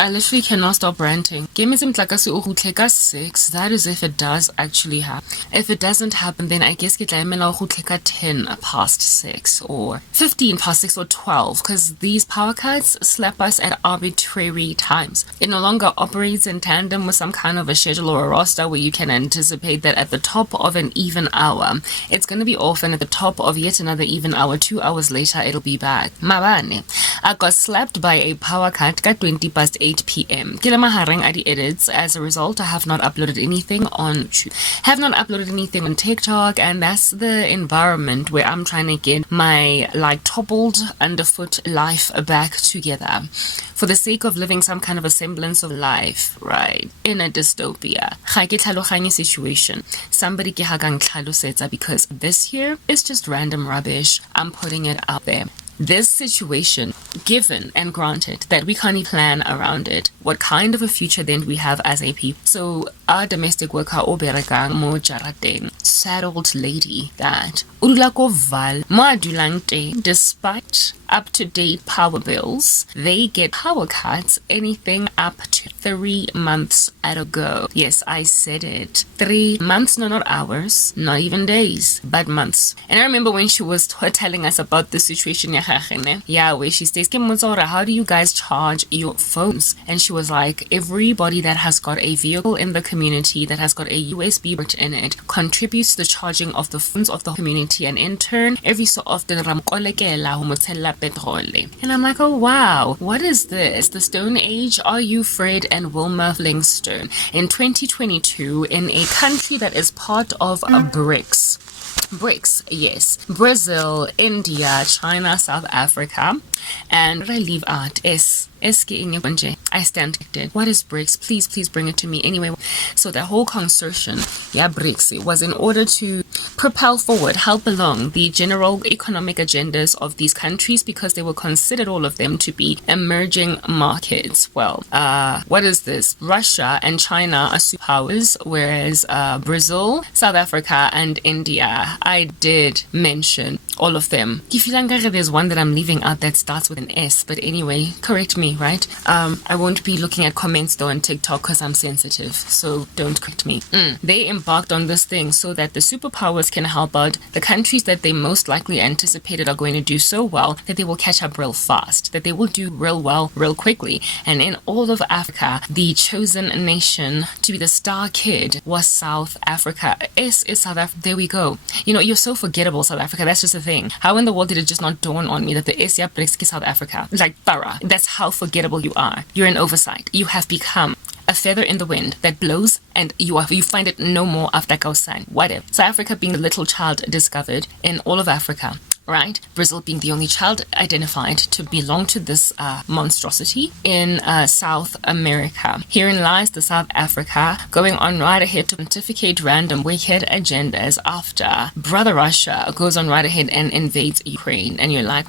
I literally cannot stop ranting. Game is like 6. That is if it does actually happen. If it doesn't happen, then I guess get 10 past 6 or 15 past 6 or 12, because these power cuts slap us at arbitrary times. It no longer operates in tandem with some kind of a schedule or a roster where you can anticipate that at the top of an even hour, it's going to be off, and at the top of yet another even hour, 2 hours later, it'll be back. Mabane, I got slapped by a power cut at 20 past 8 p.m. Kila mahareng adi edits. As a result, I have not uploaded anything on YouTube. Have not uploaded anything on TikTok, and that's the environment where I'm trying to get my toppled underfoot life back together for the sake of living some kind of a semblance of life, right? In a dystopia. Ga ke tlhaloganye situation. Somebody ke hagang tlhalosetsa, because this here is just random rubbish. I'm putting it out there. This situation, given and granted that we can't even plan around it, what kind of a future then do we have as a people? So our domestic worker o berekang mo jarateng, sad old lady that udula ko val mo adulang teng, despite up-to-date power bills, they get power cuts anything up to 3 months at a go. Yes, I said it. 3 months, no, not hours, not even days, but months. And I remember when she was telling us about the situation, where she stays, how do you guys charge your phones? And she was like, everybody that has got a vehicle in the community that has got a USB port in it contributes to the charging of the phones of the community, and in turn, every so often, and I'm like, oh wow, what is this? The Stone Age? Are you Fred and Wilma Flintstone in 2022 in a country that is part of Brics? Brics, yes. Brazil, India, China, South Africa, and what I leave out is I stand corrected. What is Brics? Please bring it to me. Anyway, so the whole consortium, Brics, it was in order to propel forward, help along the general economic agendas of these countries, because they were considered, all of them, to be emerging markets. Well, what is this? Russia and China are superpowers, whereas Brazil, South Africa, and India, I did mention all of them. There's one that I'm leaving out that starts with an S, but anyway, correct me, right? I won't be looking at comments though on TikTok because I'm sensitive, so don't correct me. They embarked on this thing so that the superpowers can help out the countries that they most likely anticipated are going to do so well that they will catch up real fast, that they will do real well real quickly. And in all of Africa, the chosen nation to be the star kid was South Africa. S is South Africa. There we go. You're so forgettable, South Africa. That's just the thing. How in the world did it just not dawn on me that the S Brics is South Africa? Like thorough. That's how forgettable you are. You're an oversight. You have become a feather in the wind that blows, and you find it no more after Kausan. Whatever. South Africa being the little child discovered in all of Africa. Right? Brazil being the only child identified to belong to this monstrosity in South America. Herein lies the South Africa going on right ahead to pontificate random wicked agendas after brother Russia goes on right ahead and invades Ukraine. And you're like,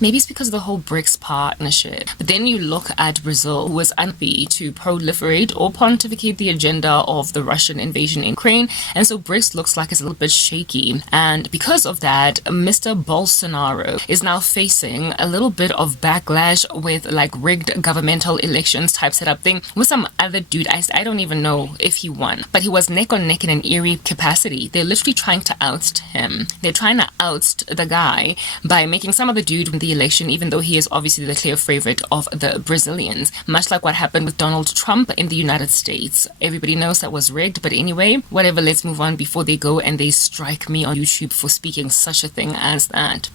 maybe it's because of the whole Brics partnership. But then you look at Brazil, who was unhappy to proliferate or pontificate the agenda of the Russian invasion in Ukraine. And so Brics looks like it's a little bit shaky. And because of that, Mr. Bolsonaro is now facing a little bit of backlash with rigged governmental elections type setup thing with some other dude. I don't even know if he won, but he was neck on neck in an eerie capacity. They're literally trying to oust him. They're trying to oust the guy by making some other dude win the election, even though he is obviously the clear favorite of the Brazilians, much like what happened with Donald Trump in the United States. Everybody knows that was rigged, but anyway, whatever, let's move on before they go and they strike me on YouTube for speaking such a thing as that.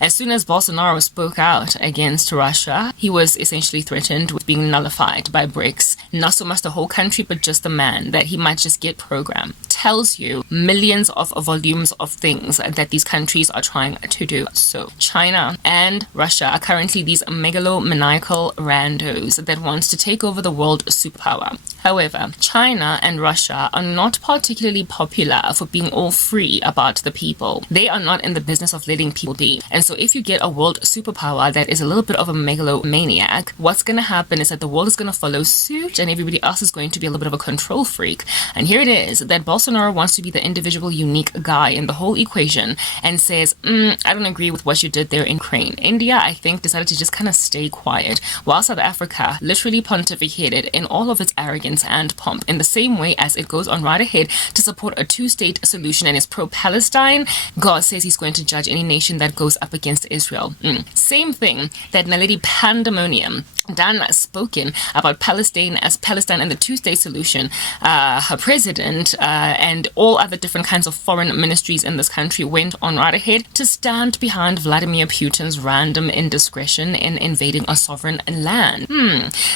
As soon as Bolsonaro spoke out against Russia, he was essentially threatened with being nullified by Brics. Not so much the whole country, but just the man, that he might just get programmed. Tells you millions of volumes of things that these countries are trying to do. So China and Russia are currently these megalomaniacal randos that wants to take over the world superpower. However, China and Russia are not particularly popular for being all free about the people. They are not in the business business of letting people be. And so if you get a world superpower that is a little bit of a megalomaniac, what's going to happen is that the world is going to follow suit and everybody else is going to be a little bit of a control freak. And here it is that Bolsonaro wants to be the individual unique guy in the whole equation and says, I don't agree with what you did there in Ukraine. India, I think, decided to just kind of stay quiet, while South Africa literally pontificated in all of its arrogance and pomp, in the same way as it goes on right ahead to support a two-state solution and is pro-Palestine. God says he's going to judge any nation that goes up against Israel. Same thing that Naledi Pandemonium done spoken about Palestine and the two-state solution. Her president and all other different kinds of foreign ministries in this country went on right ahead to stand behind Vladimir Putin's random indiscretion in invading a sovereign land.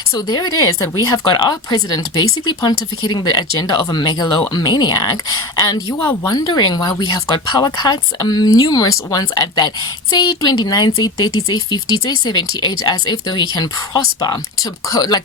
So there it is that we have got our president basically pontificating the agenda of a megalomaniac, and you are wondering why we have got power cuts, numerous ones at that. Say 29, say 30, say 50, say 78, as if though you can prosper to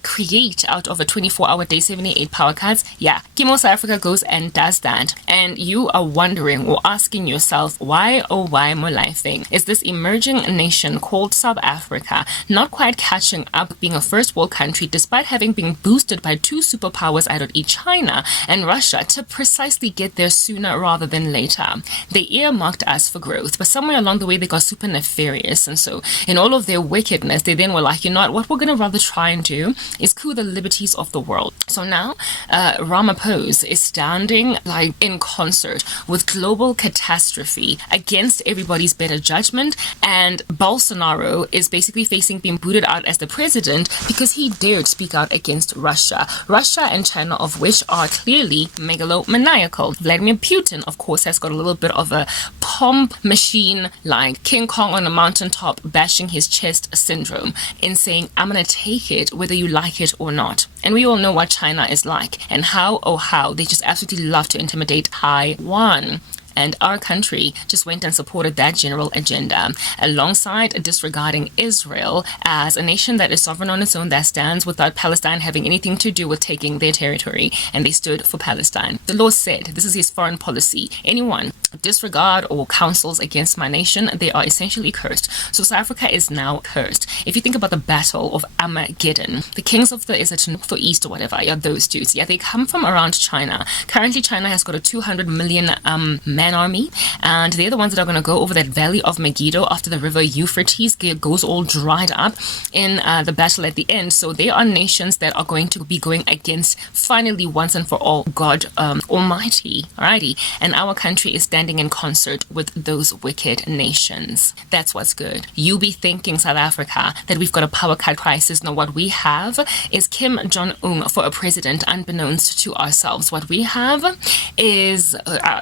create out of a 24-hour day 78 power cuts. Yeah, Kimo South Africa goes and does that, and you are wondering or asking yourself, why oh why my life thing is this emerging nation called South Africa not quite catching up, being a first world country despite having been boosted by two superpowers, i.e. China and Russia, to precisely get there sooner rather than later. They earmarked us for growth, but somewhere along the way they got super nefarious, and so in all of their wickedness they then were like, you know what we're going to rather try and do is coup the liberties of the world. So now Ramaphosa is standing like in concert with global catastrophe against everybody's better judgment, and Bolsonaro is basically facing being booted out as the president because he dared speak out against Russia and China, of which are clearly megalomaniacal. Vladimir Putin, of course, has got a little bit of a pomp machine like King Kong on a mountaintop bashing his chest syndrome in saying, I'm going to take it whether you like it or not. And we all know what China is like and how they just absolutely love to intimidate Taiwan. And our country just went and supported that general agenda, alongside disregarding Israel as a nation that is sovereign on its own, that stands without Palestine having anything to do with taking their territory, and they stood for Palestine. The Lord said, this is his foreign policy. Anyone disregard or counsels against my nation, they are essentially cursed. So South Africa is now cursed. If you think about the battle of Armageddon, the kings of the, is it North or East or whatever, yeah, those dudes, yeah, they come from around China. Currently, China has got a 200 million man army, and they're the ones that are going to go over that valley of Megiddo after the river Euphrates goes all dried up in the battle at the end. So they are nations that are going to be going against, finally, once and for all, God Almighty. Alrighty, and our country is standing in concert with those wicked nations. That's what's good. You be thinking, South Africa, that we've got a power cut crisis. No, what we have is Kim Jong-un for a president, unbeknownst to ourselves. What we have is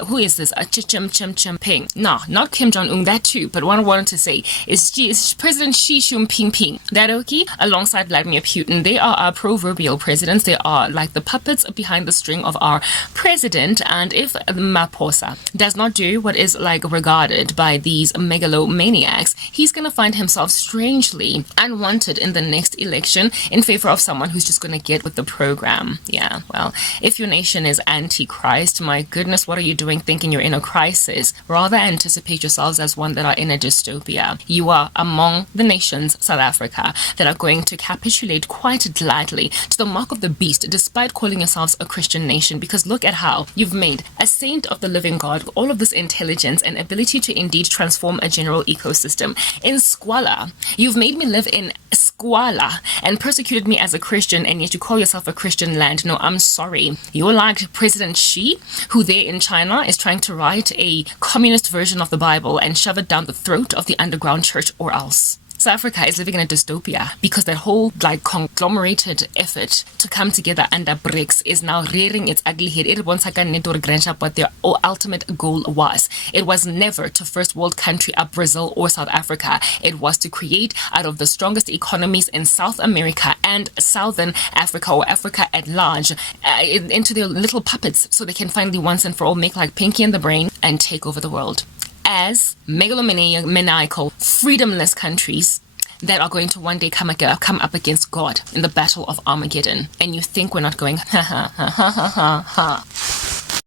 who is this? Jinping. No, not Kim Jong-un, that too, but what I wanted to say is President Xi Jinping. That okay? Alongside Vladimir Putin. They are our proverbial presidents. They are like the puppets behind the string of our president, and if Maposa does not do what is like regarded by these megalomaniacs, he's going to find himself strangely unwanted in the next election in favor of someone who's just going to get with the program. Yeah, well, if your nation is antichrist, my goodness, what are you doing thinking you're in a crisis? Rather anticipate yourselves as one that are in a dystopia. You are among the nations, South Africa, that are going to capitulate quite gladly to the mark of the beast, despite calling yourselves a Christian nation, because look at how you've made a saint of the living God with all of this intelligence and ability to indeed transform a general ecosystem. In squalor, you've made me live in squalor and persecuted me as a Christian, and yet you call yourself a Christian land. No, I'm sorry. You're like President Xi, who there in China is trying to write a communist version of the Bible and shove it down the throat of the underground church, or else. South Africa is living in a dystopia because that whole like conglomerated effort to come together under Brics is now rearing its ugly head. It wants what their ultimate goal was. It was never to first world country up Brazil or South Africa. It was to create out of the strongest economies in South America and Southern Africa, or Africa at large, into their little puppets, so they can finally once and for all make like Pinky and the Brain and take over the world. As megalomaniacal, freedomless countries that are going to one day come up against God in the battle of Armageddon. And you think we're not going, ha ha ha ha ha ha.